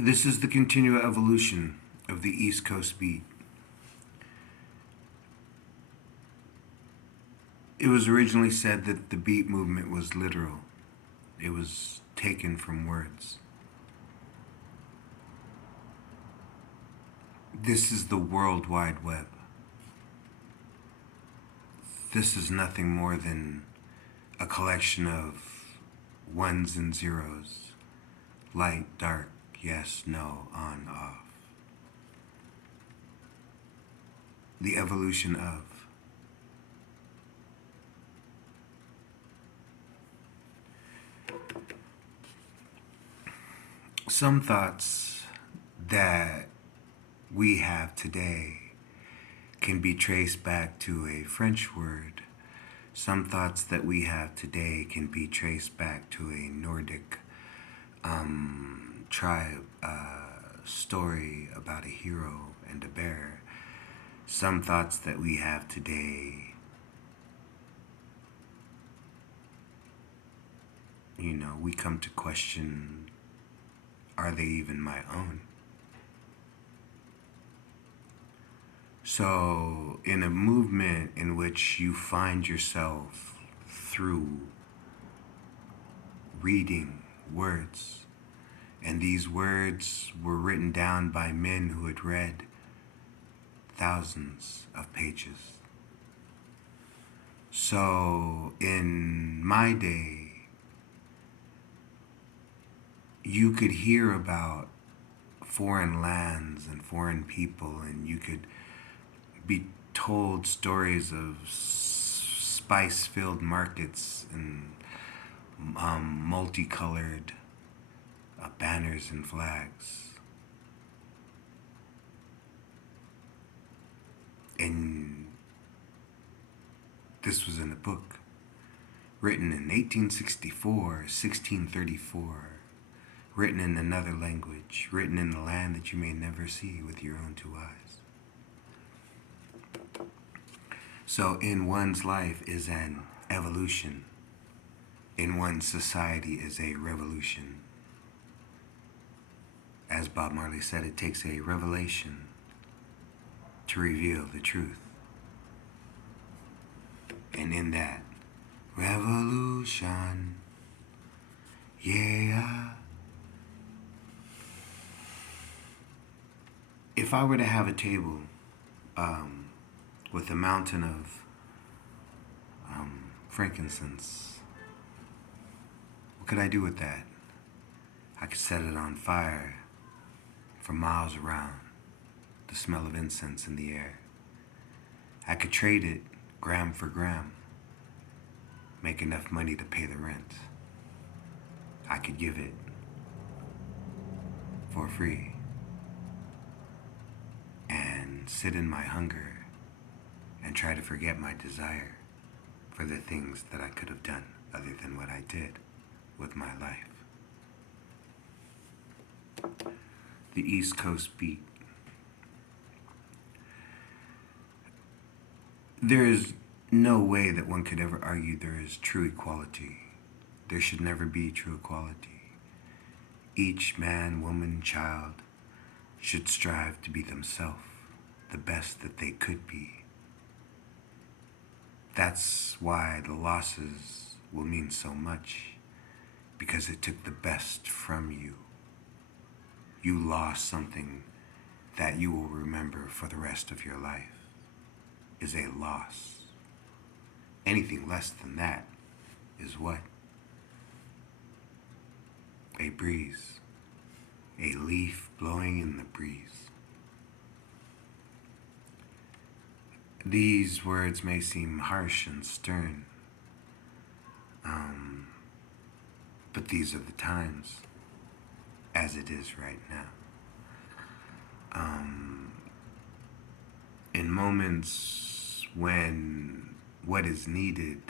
This is the continual evolution of the East Coast beat. It was originally said that the beat movement was literal. It was taken from words. This is the World Wide Web. This is nothing more than a collection of ones and zeros. Light, dark, yes, no, on, off. The evolution of. Some thoughts that we have today can be traced back to a French word. Some thoughts that we have today can be traced back to a Nordic tribe story about a hero and a bear. Some thoughts that we have today, we come to question, are they even my own? So, in a movement in which you find yourself through reading words, and these words were written down by men who had read thousands of pages. So, in my day, you could hear about foreign lands and foreign people, and you could be told stories of spice-filled markets and multicolored banners and flags. And this was in a book written in 1864, 1634, written in another language, written in a land that you may never see with your own two eyes. So in one's life is an evolution. In one's society is a revolution. As Bob Marley said, it takes a revelation to reveal the truth. And in that revolution, yeah. If I were to have a table with a mountain of frankincense, what could I do with that? I could set it on fire for miles around, the smell of incense in the air. I could trade it gram for gram, make enough money to pay the rent. I could give it for free and sit in my hunger and try to forget my desire for the things that I could have done other than what I did with my life. The East Coast beat. There is no way that one could ever argue there is true equality. There should never be true equality. Each man, woman, child should strive to be themselves, the best that they could be. That's why the losses will mean so much, because it took the best from you. You lost something that you will remember for the rest of your life is a loss. Anything less than that is what? A breeze, a leaf blowing in the breeze. These words may seem harsh and stern, but these are the times, as it is right now. In moments when what is needed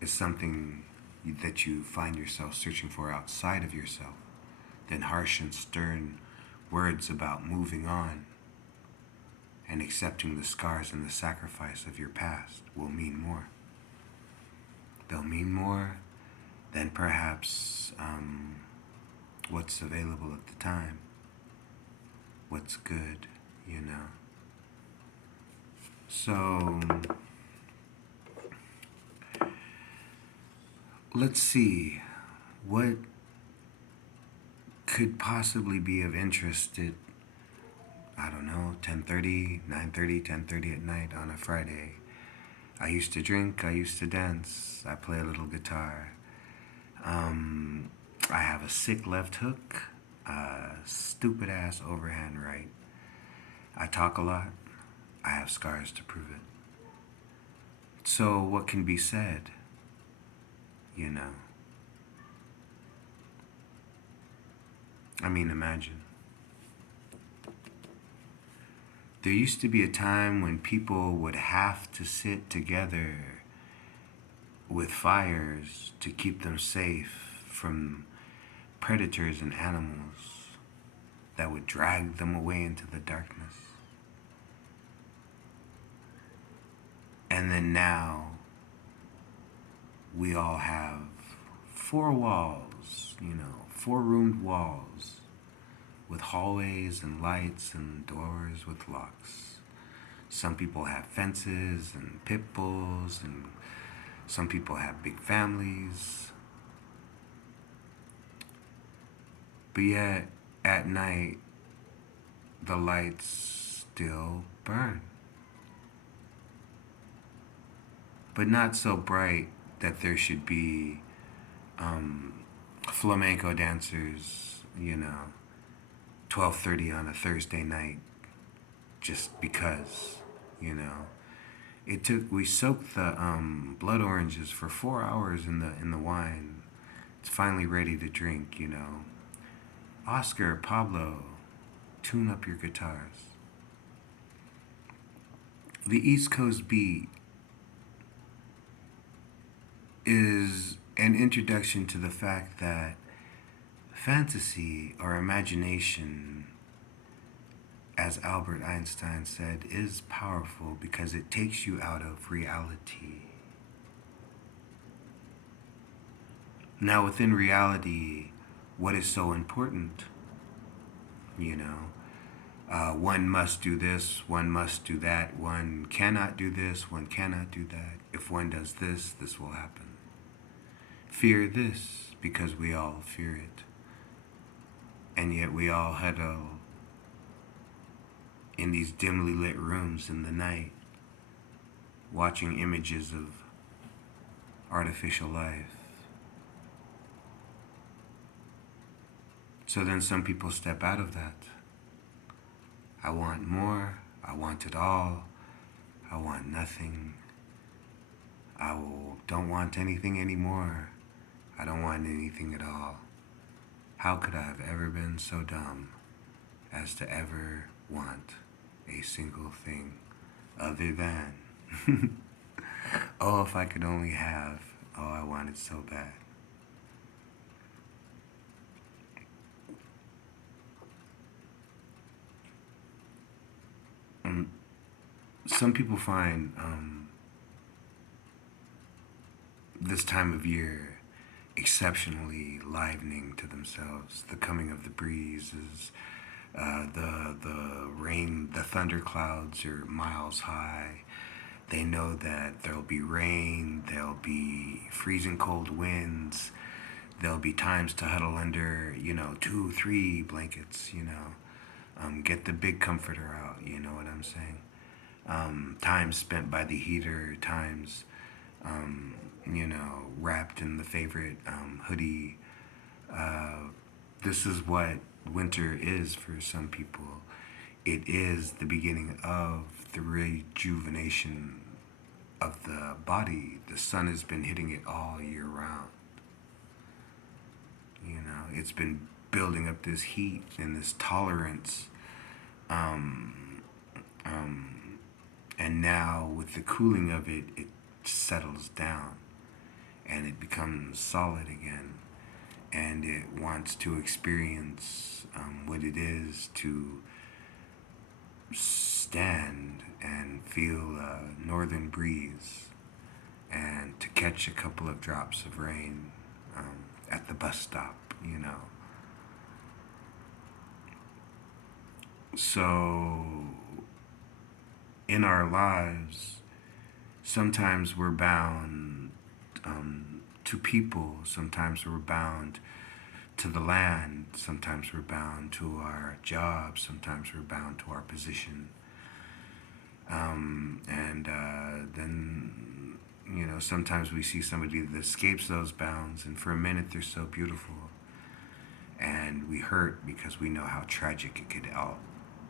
is something that you find yourself searching for outside of yourself, then harsh and stern words about moving on and accepting the scars and the sacrifice of your past will mean more. They'll mean more than perhaps what's available at the time, what's good, you know. So, let's see what could possibly be of interest at, I don't know, 10:30, 9:30, 10:30 at night on a Friday. I used to drink, I used to dance, I play a little guitar. I have a sick left hook, stupid ass overhand right. I talk a lot, I have scars to prove it. So, what can be said, you know? I mean, imagine. There used to be a time when people would have to sit together with fires to keep them safe from predators and animals that would drag them away into the darkness. And then now we all have four walls, you know, four-roomed walls with hallways and lights and doors with locks. Some people have fences and pit bulls, and some people have big families. But yet, at night, the lights still burn. But not so bright that there should be flamenco dancers, you know, 12:30 on a Thursday night, just because, you know. We soaked the blood oranges for 4 hours in the wine. It's finally ready to drink, you know. Oscar, Pablo, tune up your guitars. The East Coast beat is an introduction to the fact that fantasy or imagination, as Albert Einstein said, is powerful because it takes you out of reality. Now, within reality, what is so important? You know, one must do this, one must do that, one cannot do this, one cannot do that. If one does this, this will happen. Fear this because we all fear it. And yet we all huddle in these dimly lit rooms in the night, watching images of artificial life. So then some people step out of that. I want more, I want it all, I want nothing. Don't want anything anymore. I don't want anything at all. How could I have ever been so dumb as to ever want a single thing other than, oh, if I could only have, oh, I want it so bad. Some people find this time of year exceptionally livening to themselves. The coming of the breezes, the rain, the thunder clouds are miles high. They know that there'll be rain, there'll be freezing cold winds, there'll be times to huddle under, you know, 2, 3 blankets, you know. Get the big comforter out, you know what I'm saying? Time spent by the heater, times, you know, wrapped in the favorite hoodie. This is what winter is for some people. It is the beginning of the rejuvenation of the body. The sun has been hitting it all year round. You know, it's been building up this heat and this tolerance. And now with the cooling of it, it settles down and it becomes solid again. And it wants to experience what it is to stand and feel a northern breeze and to catch a couple of drops of rain at the bus stop, you know. So, in our lives, sometimes we're bound to people, sometimes we're bound to the land, sometimes we're bound to our job, sometimes we're bound to our position. And then, sometimes we see somebody that escapes those bounds, and for a minute they're so beautiful. And we hurt because we know how tragic it could all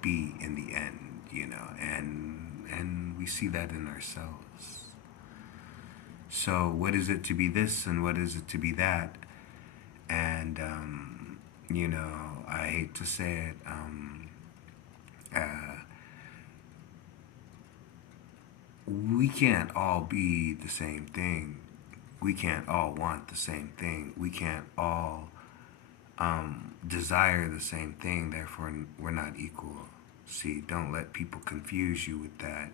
be in the end, and we see that in ourselves. So, what is it to be this, and what is it to be that? And I hate to say it. We can't all be the same thing. We can't all want the same thing. We can't all desire the same thing. Therefore, we're not equal. See, don't let people confuse you with that.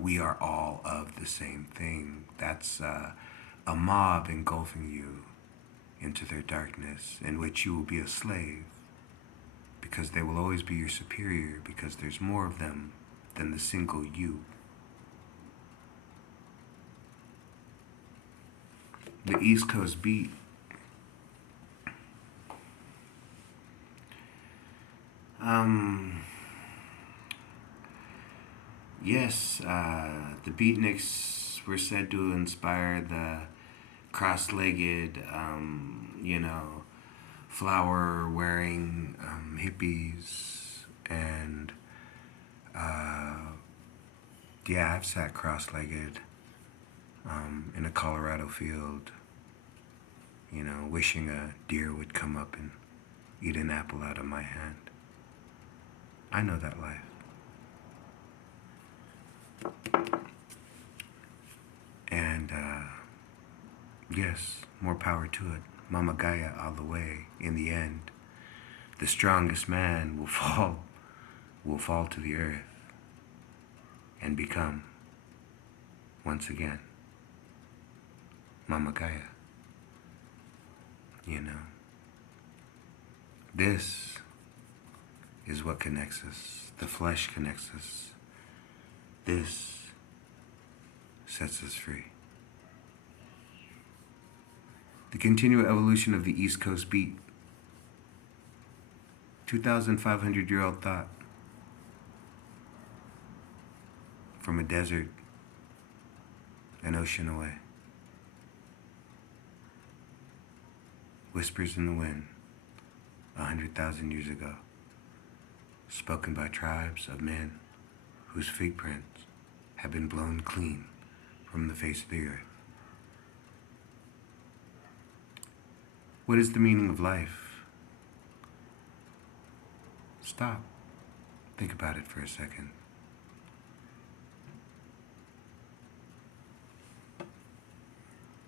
We are all of the same thing. That's a mob engulfing you into their darkness, in which you will be a slave, because they will always be your superior, because there's more of them than the single you. The East Coast beat. Yes, the beatniks were said to inspire the cross-legged, flower-wearing hippies, and yeah, I've sat cross-legged in a Colorado field, wishing a deer would come up and eat an apple out of my hand. I know that life. And yes, more power to it. Mama Gaia all the way. In the end, the strongest man will fall to the earth and become, once again, Mama Gaia. This is what connects us. The flesh connects us. This sets us free. The continual evolution of the East Coast beat. 2,500-year-old thought. From a desert, an ocean away. Whispers in the wind, 100,000 years ago. Spoken by tribes of men whose footprints have been blown clean from the face of the earth. What is the meaning of life? Stop. Think about it for a second.